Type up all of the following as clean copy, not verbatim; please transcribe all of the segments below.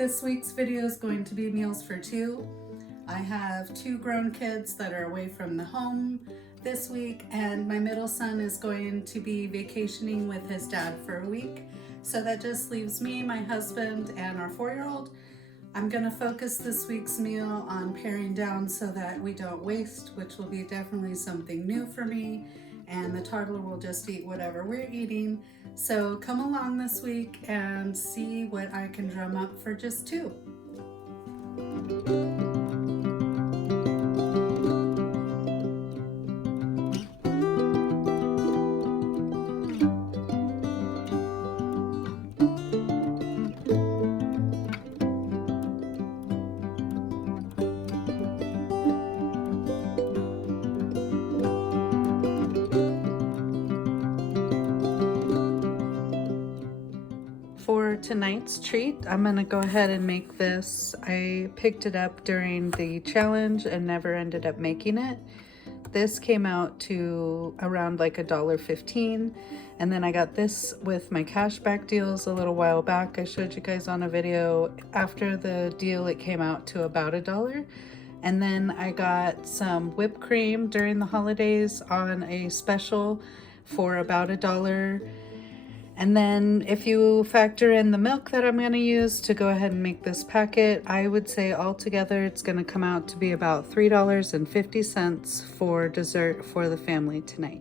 This week's video is going to be meals for two. I have two grown kids that are away from the home this week, and my middle son is going to be vacationing with his dad for a week. So that just leaves me, my husband, and our 4-year-old. I'm gonna focus this week's meal on paring down so that we don't waste, which will be definitely something new for me, and the toddler will just eat whatever we're eating. So come along this week and see what I can drum up for just two. For tonight's treat, I'm gonna go ahead and make this. I picked it up during the challenge and never ended up making it. This came out to around like $1.15, and then I got this with my cashback deals a little while back. I showed you guys on a video. After the deal, it came out to about $1. And then I got some whipped cream during the holidays on a special for about $1. And then if you factor in the milk that I'm going to use to go ahead and make this packet, I would say altogether it's going to come out to be about $3.50 for dessert for the family tonight.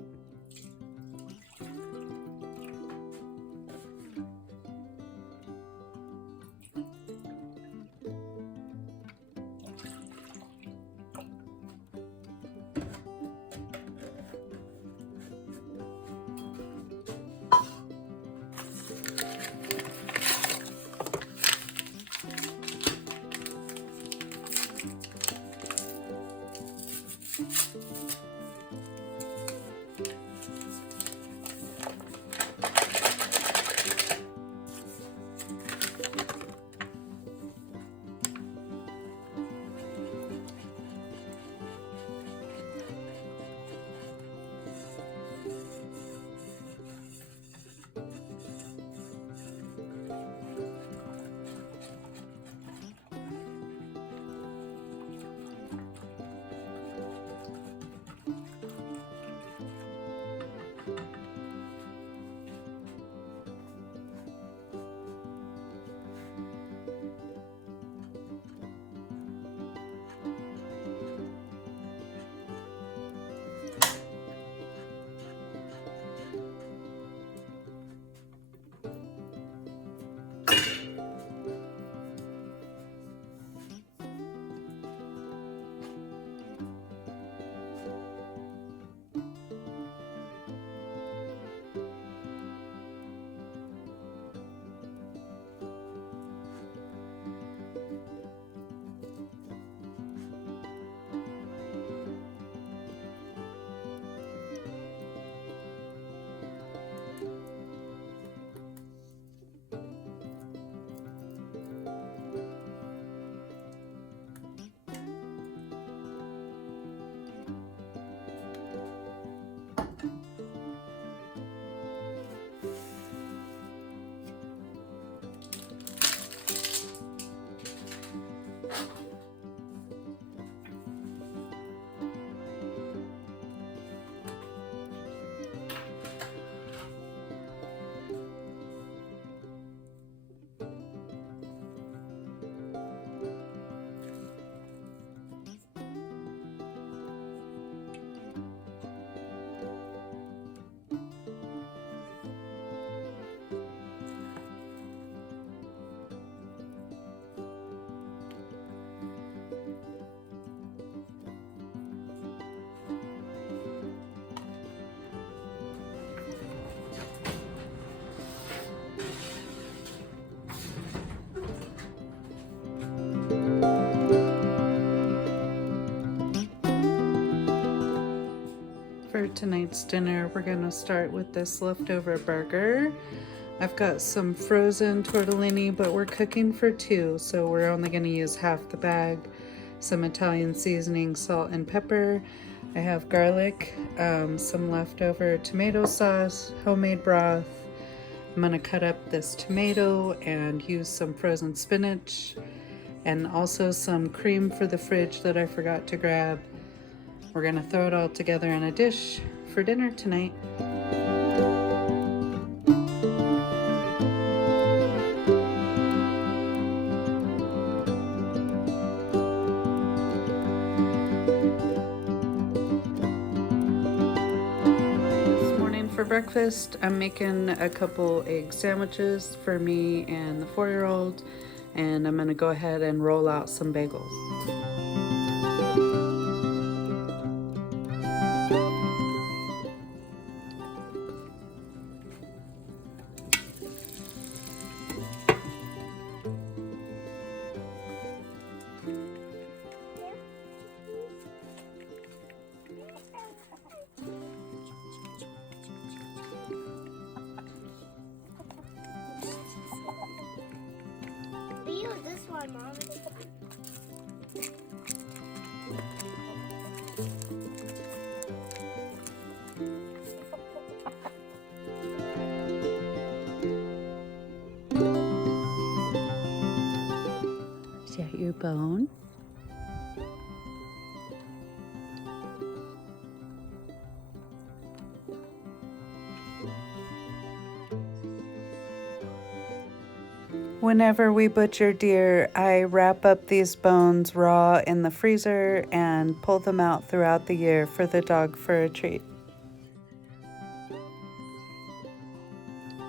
For tonight's dinner, we're gonna start with this leftover burger. I've got some frozen tortellini, but we're cooking for two, so we're only gonna use half the bag. Some Italian seasoning, salt and pepper. I have garlic, some leftover tomato sauce, homemade broth, I'm gonna cut up this tomato and use some frozen spinach and also some cream for the fridge that I forgot to grab. We're gonna throw it all together in a dish for dinner tonight. For breakfast, I'm making a couple egg sandwiches for me and the 4-year-old, and I'm gonna go ahead and roll out some bagels. This one, Mom. Is that your bone? Whenever we butcher deer, I wrap up these bones raw in the freezer and pull them out throughout the year for the dog for a treat.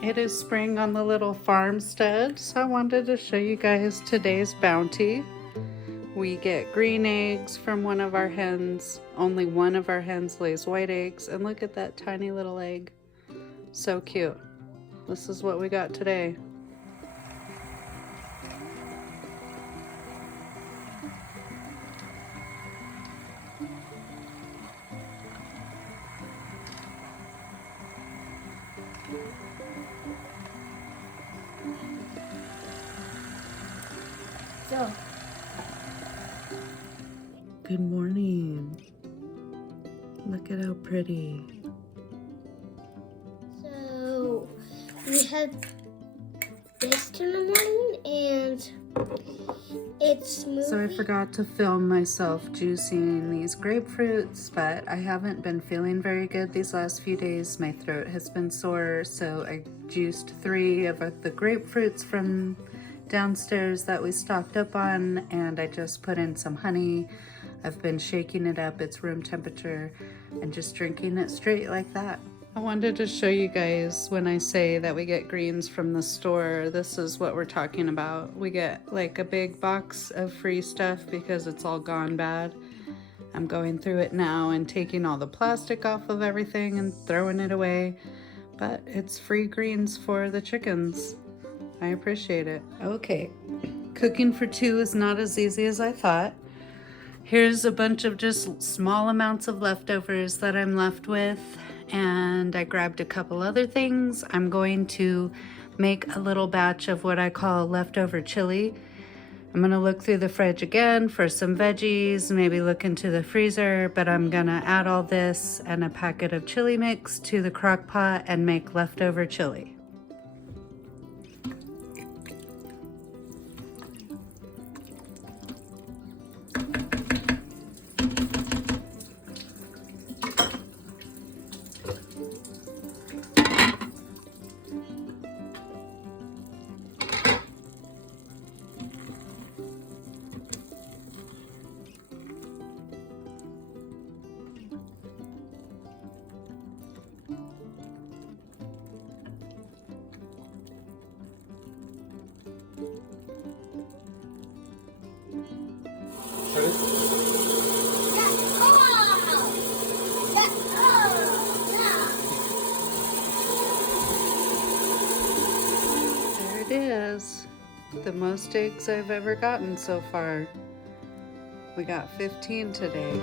It is spring on the little farmstead, so I wanted to show you guys today's bounty. We get green eggs from one of our hens. Only one of our hens lays white eggs, and look at that tiny little egg. So cute. This is what we got today. So. Good morning. Look at how pretty. So we had this in the morning, and it's moving. So I forgot to film myself juicing these grapefruits, but I haven't been feeling very good these last few days. My throat has been sore, so I juiced 3 of the grapefruits from downstairs that we stocked up on, and I just put in some honey. I've been shaking it up, it's room temperature, and just drinking it straight like that. I wanted to show you guys when I say that we get greens from the store, this is what we're talking about. We get like a big box of free stuff because it's all gone bad. I'm going through it now and taking all the plastic off of everything and throwing it away, but it's free greens for the chickens. I appreciate it. Okay, cooking for 2 is not as easy as I thought. Here's a bunch of just small amounts of leftovers that I'm left with, and I grabbed a couple other things. I'm going to make a little batch of what I call leftover chili. I'm gonna look through the fridge again for some veggies, maybe look into the freezer, but I'm gonna add all this and a packet of chili mix to the crock pot and make leftover chili. There it is. The most eggs I've ever gotten so far. We got 15 today.